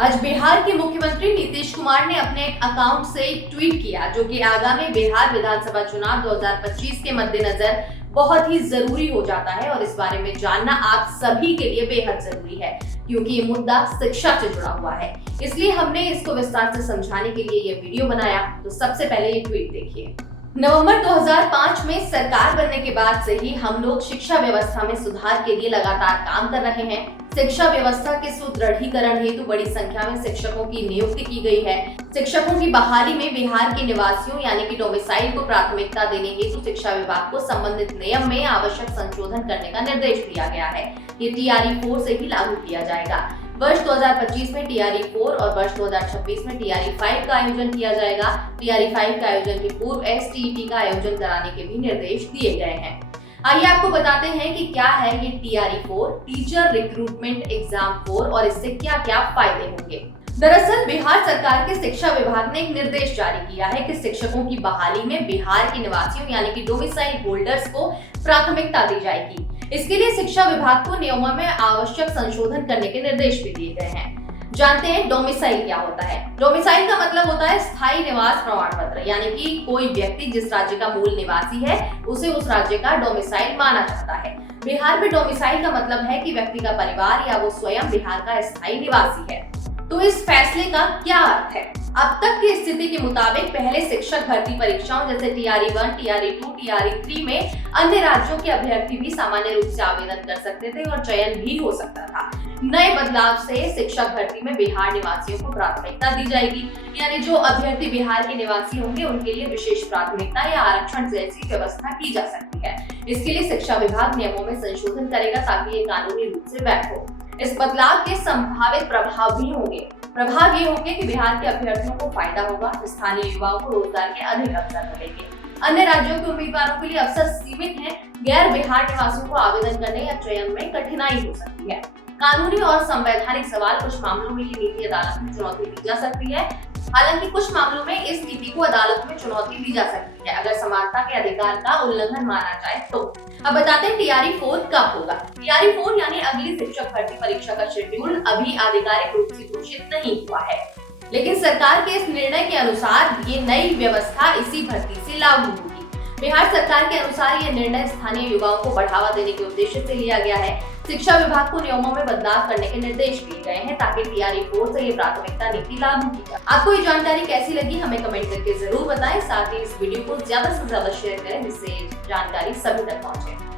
आज बिहार के मुख्यमंत्री नीतीश कुमार ने अपने एक अकाउंट से एक ट्वीट किया जो कि आगामी बिहार विधानसभा चुनाव 2025 के मद्देनजर बहुत ही जरूरी हो जाता है और इस बारे में जानना आप सभी के लिए बेहद जरूरी है क्योंकि ये मुद्दा शिक्षा से जुड़ा हुआ है। इसलिए हमने इसको विस्तार से समझाने के लिए ये वीडियो बनाया। तो सबसे पहले ये ट्वीट देखिए। नवंबर 2005 में सरकार बनने के बाद से ही हम लोग शिक्षा व्यवस्था में सुधार के लिए लगातार काम कर रहे हैं। शिक्षा व्यवस्था के सुदृढ़ीकरण हेतु बड़ी संख्या में शिक्षकों की नियुक्ति की गई है। शिक्षकों की बहाली में बिहार के निवासियों यानी कि डोमिसाइल को प्राथमिकता देने हेतु शिक्षा विभाग को संबंधित नियम में आवश्यक संशोधन करने का निर्देश दिया गया है। ये TRE 4 से ही लागू किया जाएगा। वर्ष 2025 में TRE 4 और वर्ष 2026 में TRE 5 का आयोजन किया जाएगा। TRE 5 का आयोजन के पूर्व STET का आयोजन कराने के भी निर्देश दिए गए हैं। आइए आपको बताते हैं कि क्या है ये TRE 4, टीचर रिक्रूटमेंट एग्जाम 4 और इससे क्या क्या फायदे होंगे। दरअसल बिहार सरकार के शिक्षा विभाग ने एक निर्देश जारी किया है कि शिक्षकों की बहाली में बिहार के निवासियों यानी कि डोमिसाइल होल्डर्स को प्राथमिकता दी जाएगी। इसके लिए शिक्षा विभाग को नियमों में आवश्यक संशोधन करने के निर्देश भी दिए गए हैं। जानते हैं डोमिसाइल क्या होता है। डोमिसाइल का मतलब होता है स्थायी निवास प्रमाण पत्र, यानी कि कोई व्यक्ति जिस राज्य का मूल निवासी है उसे उस राज्य का डोमिसाइल माना जाता है। बिहार में डोमिसाइल का मतलब है कि व्यक्ति का परिवार या वो स्वयं बिहार का स्थायी निवासी है। तो इस फैसले का क्या अर्थ है? अब तक की स्थिति के मुताबिक पहले शिक्षक भर्ती परीक्षाओं जैसे TRE 1, TRE 2, TRE 3 में अन्य राज्यों के अभ्यर्थी भी सामान्य रूप से आवेदन कर सकते थे और चयन भी हो सकता था। नए बदलाव से शिक्षक भर्ती में बिहार निवासियों को प्राथमिकता दी जाएगी, यानी जो अभ्यर्थी बिहार के निवासी होंगे उनके लिए विशेष प्राथमिकता या आरक्षण जैसी व्यवस्था की जा सकती है। इसके लिए शिक्षा विभाग नियमों में संशोधन करेगा ताकि ये कानूनी रूप से वैध हो। इस बदलाव के संभावित प्रभाव भी होंगे। प्रभाव ये होंगे कि बिहार के अभ्यर्थियों को फायदा होगा, स्थानीय युवाओं को रोजगार के अधिक अवसर मिलेंगे। अन्य राज्यों के उम्मीदवारों के लिए अवसर सीमित हैं। गैर बिहार निवासियों को आवेदन करने या चयन में कठिनाई हो सकती है। कानूनी और संवैधानिक सवाल कुछ मामलों में ये नीति अदालत में चुनौती दी जा सकती है। हालांकि कुछ मामलों में इस नीति को अदालत में चुनौती दी जा सकती है अगर समानता के अधिकार का उल्लंघन माना जाए तो। अब बताते हैं TRE 4 कब होगा। TRE 4 यानी अगली शिक्षक भर्ती परीक्षा का शेड्यूल अभी आधिकारिक रूप से घोषित नहीं हुआ है, लेकिन सरकार के इस निर्णय के अनुसार ये नई व्यवस्था इसी भर्ती से लागू होगी। बिहार सरकार के अनुसार ये निर्णय स्थानीय युवाओं को बढ़ावा देने के उद्देश्य से लिया गया है। शिक्षा विभाग को नियमों में बदलाव करने के निर्देश दिए गए हैं ताकि TRE 4 से ये प्राथमिकता नीति लागू की जाए। आपको ये जानकारी कैसी लगी हमें कमेंट करके जरूर बताएं। साथ ही इस वीडियो को ज्यादा से ज्यादा शेयर करें जिससे जानकारी सभी तक पहुंचे।